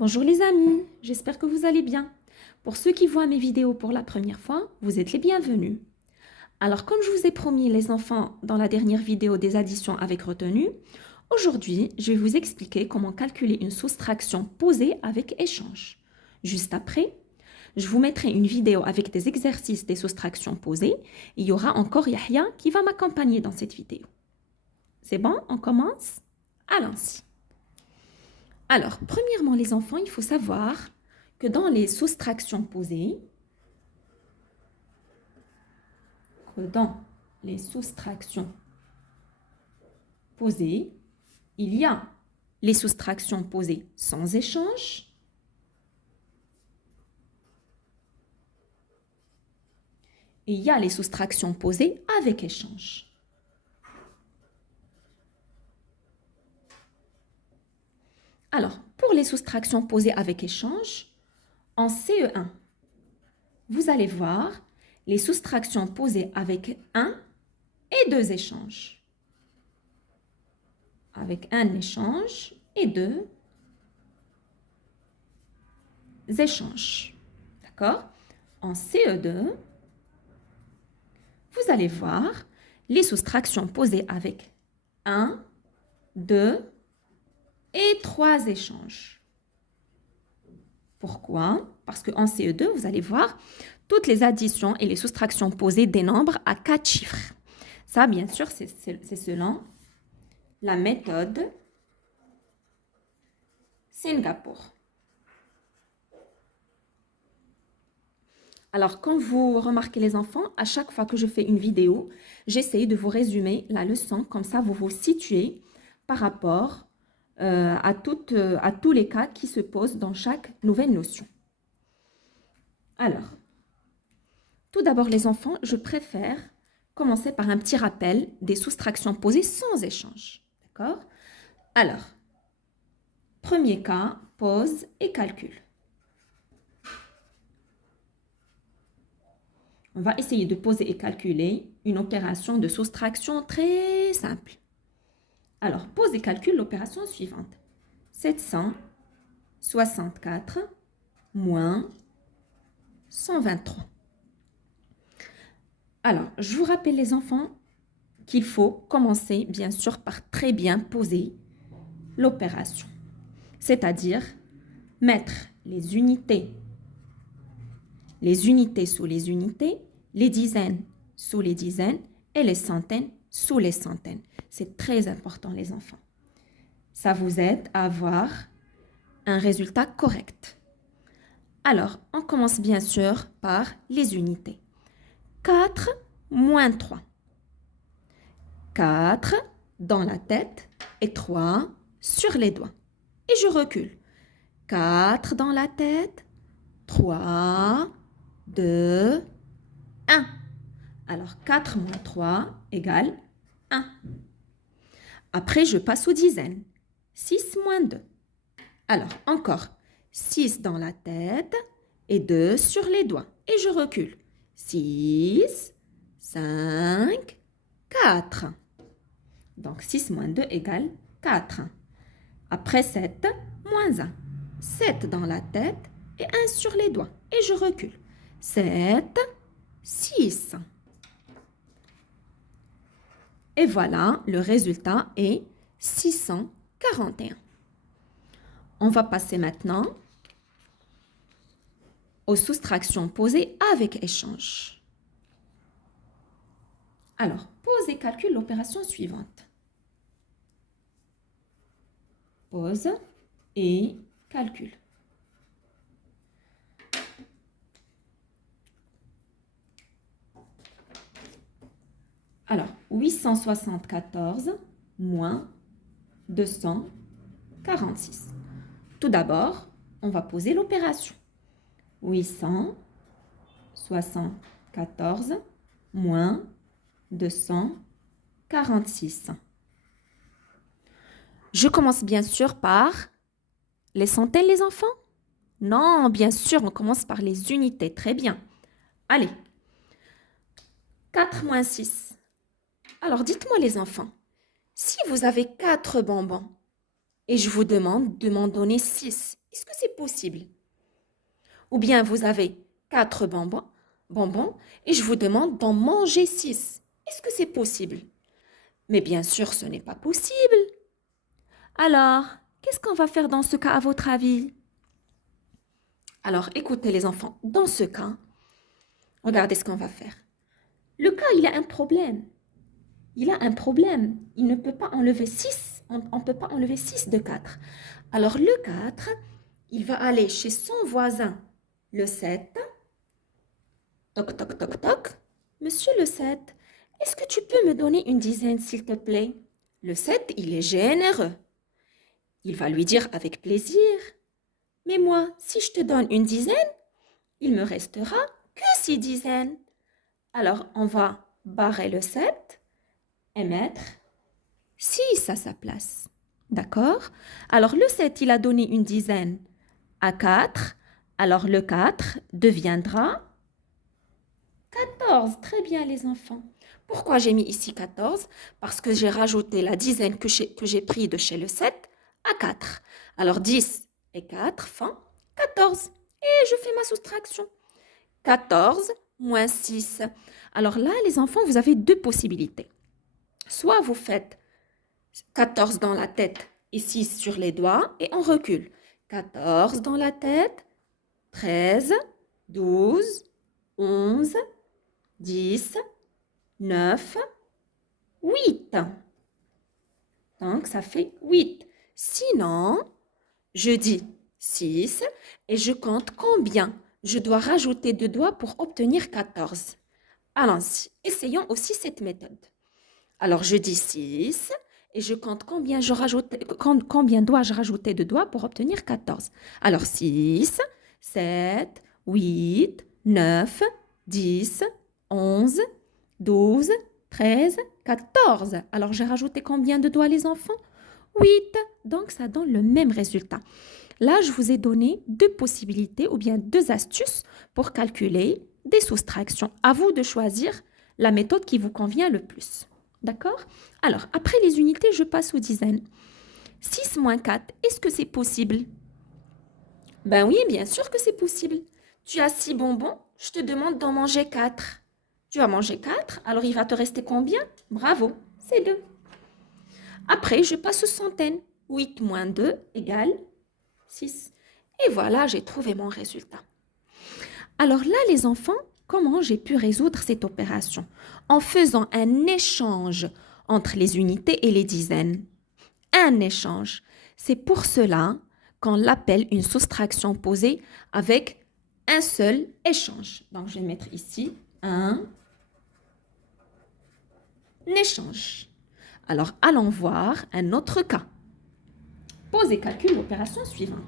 Bonjour les amis, j'espère que vous allez bien. Pour ceux qui voient mes vidéos pour la première fois, vous êtes les bienvenus. Alors comme je vous ai promis les enfants dans la dernière vidéo des additions avec retenue, aujourd'hui je vais vous expliquer comment calculer une soustraction posée avec échange. Juste après, je vous mettrai une vidéo avec des exercices des soustractions posées. Il y aura encore Yahya qui va m'accompagner dans cette vidéo. C'est bon, on commence? Allons-y. Alors, premièrement, les enfants, il faut savoir que dans les soustractions posées, il y a les soustractions posées sans échange et il y a les soustractions posées avec échange. Alors, pour les soustractions posées avec échange, en CE1, vous allez voir les soustractions posées avec un et deux échanges. Avec un échange et deux échanges. D'accord? En CE2, vous allez voir les soustractions posées avec un, deux et trois échanges. Pourquoi? Parce qu'en CE2, vous allez voir toutes les additions et les soustractions posées des nombres à 4 chiffres. Ça, bien sûr, c'est selon la méthode Singapour. Alors, quand vous remarquez les enfants, à chaque fois que je fais une vidéo, j'essaye de vous résumer la leçon, comme ça vous vous situez par rapport à tous les cas qui se posent dans chaque nouvelle notion. Alors, tout d'abord les enfants, je préfère commencer par un petit rappel des soustractions posées sans échange. D'accord? Alors, premier cas, pose et calcul. On va essayer de poser et calculer une opération de soustraction très simple. Alors, pose et calcule l'opération suivante. 764 moins 123. Alors, je vous rappelle les enfants qu'il faut commencer bien sûr par très bien poser l'opération. C'est-à-dire mettre les unités sous les unités, les dizaines sous les dizaines et les centaines sous les centaines. C'est très important les enfants. Ça vous aide à avoir un résultat correct. Alors, on commence bien sûr par les unités. 4 moins 3. 4 dans la tête et 3 sur les doigts. Et je recule. 4 dans la tête, 3, 2, 1. Alors, 4 moins 3 égale 1. Après, je passe aux dizaines. 6 moins 2. Alors, encore 6 dans la tête et 2 sur les doigts. Et je recule. 6, 5, 4. Donc, 6 moins 2 égale 4. Après 7, moins 1. 7 dans la tête et 1 sur les doigts. Et je recule. 7, 6. Et voilà, le résultat est 641. On va passer maintenant aux soustractions posées avec échange. Alors, pose et calcule l'opération suivante. Pose et calcul. Alors, 874 moins 246. Tout d'abord, on va poser l'opération. 874 moins 246. Je commence bien sûr par les centaines, les enfants? Non, bien sûr, on commence par les unités. Très bien. Allez. 4 moins 6. Alors, dites-moi les enfants, si vous avez 4 bonbons et je vous demande de m'en donner 6, Est-ce que c'est possible? Ou bien vous avez 4 bonbons et je vous demande d'en manger 6. Est-ce que c'est possible? Mais bien sûr, ce n'est pas possible. Alors, qu'est-ce qu'on va faire dans ce cas à votre avis? Alors, écoutez les enfants, dans ce cas, regardez ce qu'on va faire. Le cas, il a un problème. Il a un problème. Il ne peut pas enlever 6. On ne peut pas enlever 6 de 4. Alors, le 4, il va aller chez son voisin, le 7. Toc, toc, toc, toc. Monsieur le 7, est-ce que tu peux me donner une dizaine, s'il te plaît? Le 7, il est généreux. Il va lui dire avec plaisir. Mais moi, si je te donne une dizaine, il me restera que 6 dizaines. Alors, on va barrer le 7 et mettre 6 à sa place. D'accord? Alors, le 7, il a donné une dizaine à 4. Alors, le 4 deviendra 14. Très bien, les enfants. Pourquoi j'ai mis ici 14? Parce que j'ai rajouté la dizaine que j'ai pris de chez le 7 à 4. Alors, 10 et 4 font 14. Et je fais ma soustraction. 14 moins 6. Alors là, les enfants, vous avez deux possibilités. Soit vous faites 14 dans la tête et 6 sur les doigts et on recule. 14 dans la tête, 13, 12, 11, 10, 9, 8. Donc, ça fait 8. Sinon, je dis 6 et je compte combien je dois rajouter de doigts pour obtenir 14. Allons-y, essayons aussi cette méthode. Alors, je dis 6 et je compte combien dois-je rajouter de doigts pour obtenir 14. Alors, 6, 7, 8, 9, 10, 11, 12, 13, 14. Alors, j'ai rajouté combien de doigts, les enfants? 8. Donc, ça donne le même résultat. Là, je vous ai donné deux possibilités ou bien deux astuces pour calculer des soustractions. À vous de choisir la méthode qui vous convient le plus. D'accord? Alors, après les unités, je passe aux dizaines. 6 moins 4, est-ce que c'est possible? Ben oui, bien sûr que c'est possible. Tu as 6 bonbons, je te demande d'en manger 4. Tu as mangé 4, alors il va te rester combien? Bravo, c'est 2. Après, je passe aux centaines. 8 moins 2 égale 6. Et voilà, j'ai trouvé mon résultat. Alors là, les enfants, comment j'ai pu résoudre cette opération? En faisant un échange entre les unités et les dizaines. Un échange. C'est pour cela qu'on l'appelle une soustraction posée avec un seul échange. Donc, je vais mettre ici un échange. Alors, allons voir un autre cas. Pose et calcule l'opération suivante.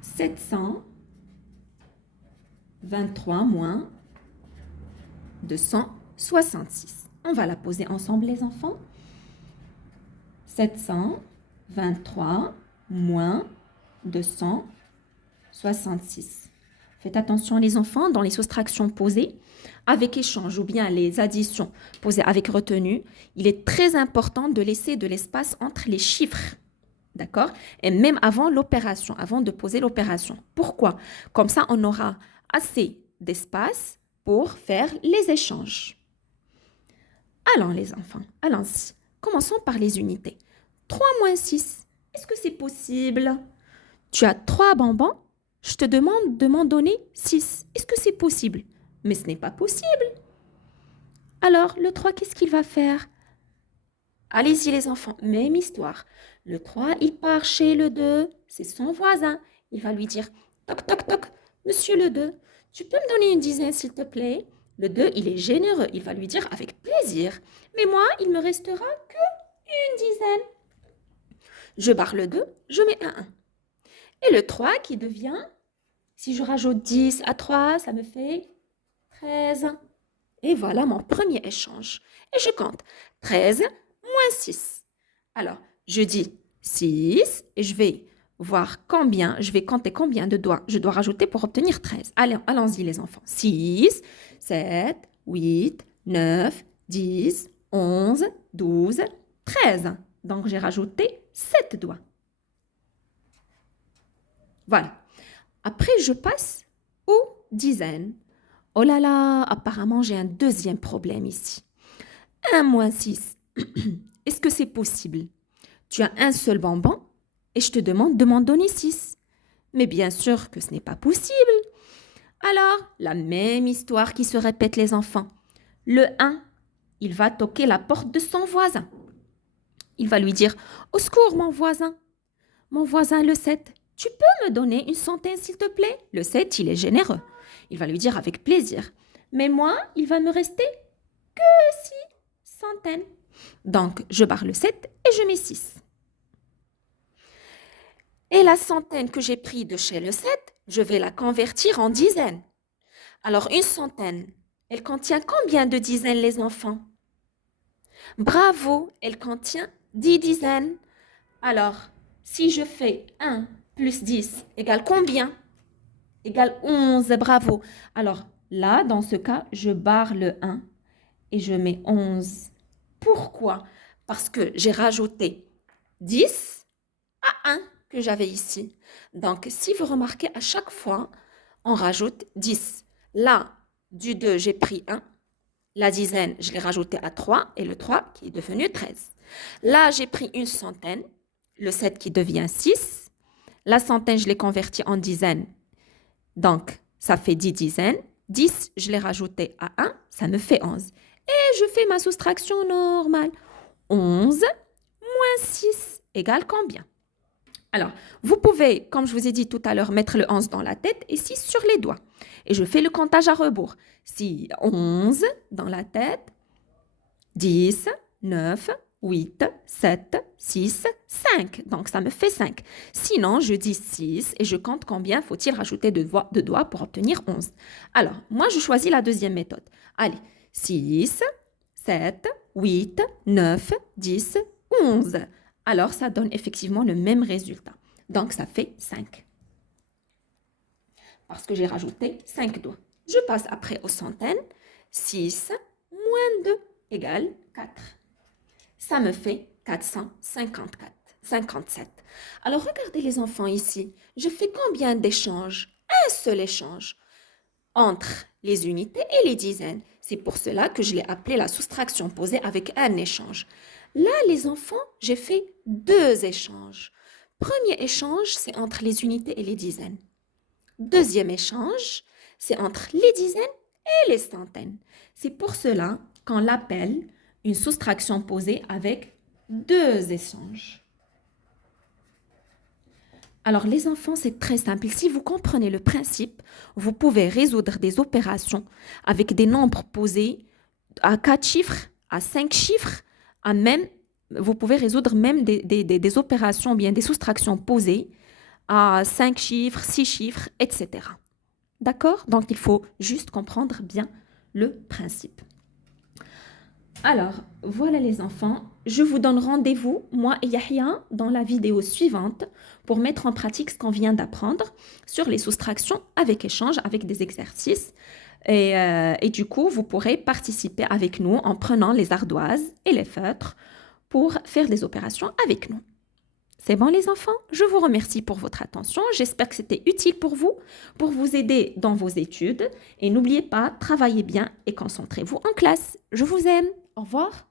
723 moins 266. On va la poser ensemble, les enfants. 723 moins 266. Faites attention, les enfants, dans les soustractions posées avec échange ou bien les additions posées avec retenue, il est très important de laisser de l'espace entre les chiffres. D'accord? Et même avant l'opération, avant de poser l'opération. Pourquoi? Comme ça, on aura assez d'espace pour faire les échanges. Allons, les enfants, allons-y. Commençons par les unités. 3 moins 6, est-ce que c'est possible? Tu as 3 bonbons, je te demande de m'en donner 6. Est-ce que c'est possible? Mais ce n'est pas possible. Alors, le 3, qu'est-ce qu'il va faire? Allez-y, les enfants, même histoire. Le 3, il part chez le 2, c'est son voisin. Il va lui dire, toc, toc, toc, monsieur le 2, tu peux me donner une dizaine, s'il te plaît? Le 2, il est généreux, il va lui dire avec plaisir. Mais moi, il me restera que une dizaine. Je barre le 2, je mets un 1. Et le 3 qui devient, si je rajoute 10 à 3, ça me fait 13. Et voilà mon premier échange. Et je compte 13 moins 6. Alors, je dis 6 et je vais voir combien, je vais compter combien de doigts je dois rajouter pour obtenir 13. Allez, allons-y les enfants. 6, 7, 8, 9, 10, 11, 12, 13. Donc, j'ai rajouté 7 doigts. Voilà. Après, je passe aux dizaines. Oh là là, apparemment, j'ai un deuxième problème ici. 1 moins 6. Est-ce que c'est possible? Tu as un seul bonbon et je te demande de m'en donner 6. Mais bien sûr que ce n'est pas possible. Alors, la même histoire qui se répète les enfants. Le 1, il va toquer la porte de son voisin. Il va lui dire « Au secours, mon voisin !»« Mon voisin, le 7, tu peux me donner une centaine, s'il te plaît ?» Le 7, il est généreux. Il va lui dire avec plaisir. Mais moi, il va me rester que 6 centaines. Donc, je barre le 7 et je mets 6. Et la centaine que j'ai prise de chez le 7, je vais la convertir en dizaines. Alors, une centaine, elle contient combien de dizaines, les enfants? Bravo, elle contient 10 dizaines. Alors, si je fais 1 plus 10 égale combien? Égale 11, bravo. Alors, là, dans ce cas, je barre le 1 et je mets 11. Pourquoi? Parce que j'ai rajouté 10 à 1 que j'avais ici. Donc, si vous remarquez, à chaque fois, on rajoute 10. Là, du 2, j'ai pris 1. La dizaine, je l'ai rajouté à 3 et le 3 qui est devenu 13. Là, j'ai pris une centaine, le 7 qui devient 6. La centaine, je l'ai converti en dizaine. Donc, ça fait 10 dizaines. 10, je l'ai rajouté à 1, ça me fait 11. Et je fais ma soustraction normale. 11 moins 6 égale combien? Alors, vous pouvez, comme je vous ai dit tout à l'heure, mettre le 11 dans la tête et 6 sur les doigts. Et je fais le comptage à rebours. Si 11 dans la tête, 10, 9, 8, 7, 6, 5. Donc, ça me fait 5. Sinon, je dis 6 et je compte combien faut-il rajouter de doigts pour obtenir 11. Alors, moi, je choisis la deuxième méthode. Allez, 6, 7, 8, 9, 10, 11. Alors, ça donne effectivement le même résultat. Donc, ça fait 5. Parce que j'ai rajouté 5 doigts. Je passe après aux centaines. 6 moins 2 égale 4. Ça me fait 454, 57. Alors, regardez les enfants ici. Je fais combien d'échanges? Un seul échange entre les unités et les dizaines. C'est pour cela que je l'ai appelé la soustraction posée avec un échange. Là, les enfants, j'ai fait 2 échanges. Premier échange, c'est entre les unités et les dizaines. Deuxième échange, c'est entre les dizaines et les centaines. C'est pour cela qu'on l'appelle une soustraction posée avec 2 échanges. Alors, les enfants, c'est très simple. Si vous comprenez le principe, vous pouvez résoudre des opérations avec des nombres posés à 4 chiffres, à 5 chiffres, vous pouvez résoudre même des opérations, bien des soustractions posées à 5 chiffres, 6 chiffres, etc. D'accord? Donc, il faut juste comprendre bien le principe. Alors, voilà les enfants, je vous donne rendez-vous, moi et Yahya, dans la vidéo suivante pour mettre en pratique ce qu'on vient d'apprendre sur les soustractions avec échange, avec des exercices. Et du coup, vous pourrez participer avec nous en prenant les ardoises et les feutres pour faire des opérations avec nous. C'est bon les enfants? Je vous remercie pour votre attention. J'espère que c'était utile pour vous aider dans vos études. Et n'oubliez pas, travaillez bien et concentrez-vous en classe. Je vous aime. Au revoir.